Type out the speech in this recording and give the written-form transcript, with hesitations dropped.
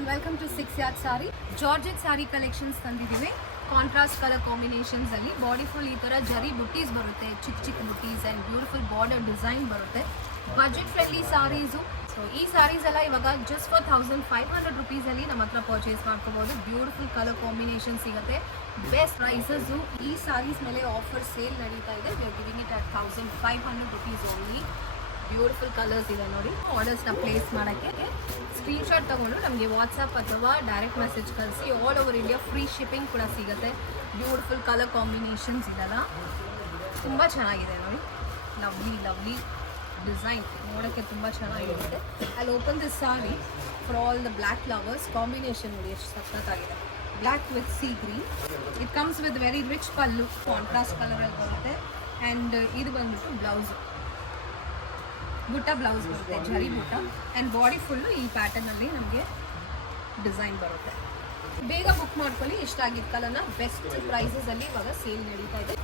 everyone, welcome to 6 Yard Sari. Georgette Sari collections ತಂದಿದ್ದೀವಿ. Contrast colour combinations ಅಲ್ಲಿ body full ಈ ತರ ಜರಿ ಬುಟ್ಟೀಸ್ ಬರುತ್ತೆ, ಚಿಕ್ಕ ಚಿಕ್ಕ ಬುಟ್ಟೀಸ್ ಅಂಡ್ ಬ್ಯೂಟಿಫುಲ್ ಬಾರ್ಡರ್ ಡಿಸೈನ್ ಬರುತ್ತೆ. Budget friendly saris. ಸೊ ಈ ಸಾರೀಸ್ ಎಲ್ಲ ಇವಾಗ ಜಸ್ಟ್ ಫಾರ್ 1500 rupees ಅಲ್ಲಿ ನಮ್ಮ ಹತ್ರ ಪರ್ಚೇಸ್ ಮಾಡ್ಕೋಬಹುದು. ಬ್ಯೂಟಿಫುಲ್ ಕಲರ್ ಕಾಂಬಿನೇಷನ್ ಸಿಗುತ್ತೆ, ಬೆಸ್ಟ್ ಪ್ರೈಸಸ್. ಈ ಸಾರೀಸ್ ಮೇಲೆ ಆಫರ್ ಸೇಲ್ ನಡೀತಾ ಇದೆ. We are giving it at 1500 rupees only. Beautiful colours ಇದೆ ನೋಡಿ. ಆರ್ಡರ್ಸ್ನ ಪ್ಲೇಸ್ ಮಾಡೋಕ್ಕೆ ಸ್ಕ್ರೀನ್ಶಾಟ್ ತೊಗೊಂಡು ನಮಗೆ ವಾಟ್ಸಪ್ ಅಥವಾ ಡೈರೆಕ್ಟ್ ಮೆಸೇಜ್ ಕಳಿಸಿ. All over India free shipping ಕೂಡ ಸಿಗುತ್ತೆ. ಬ್ಯೂಟಿಫುಲ್ ಕಲರ್ ಕಾಂಬಿನೇಷನ್ಸ್ ಇದೆಲ್ಲ ತುಂಬ ಚೆನ್ನಾಗಿದೆ ನೋಡಿ. ಲವ್ಲಿ ಲವ್ಲಿ ಡಿಸೈನ್ ನೋಡೋಕ್ಕೆ ತುಂಬ ಚೆನ್ನಾಗಿರುತ್ತೆ. ಅಲ್ಲಿ open this sorry for all the black flowers combination ನೋಡಿ ಎಷ್ಟು ಸಖತ್ತಾಗಿದೆ. Black with C green. It comes with very rich pallu, contrast ಕಲರಲ್ಲಿ ಬರುತ್ತೆ. ಆ್ಯಂಡ್ ಇದು ಬಂದ್ಬಿಟ್ಟು ಬ್ಲೌಸು, ಬುಟ್ಟ ಬ್ಲೌಸ್ ಬರುತ್ತೆ, ಜರಿ ಬುಟ್ಟ. ಆ್ಯಂಡ್ ಬಾಡಿ ಫುಲ್ಲು ಈ ಪ್ಯಾಟರ್ನಲ್ಲಿ ನಮಗೆ ಡಿಸೈನ್ ಬರುತ್ತೆ. ಬೇಗ ಬುಕ್ ಮಾಡ್ಕೊಳ್ಳಿ. ಇಷ್ಟ ಆಗಿದ್ದ ಕಲರ್ನ ಬೆಸ್ಟ್ ಪ್ರೈಸಸಲ್ಲಿ ಇವಾಗ ಸೇಲ್ ನಡೀತಾ ಇದೆ.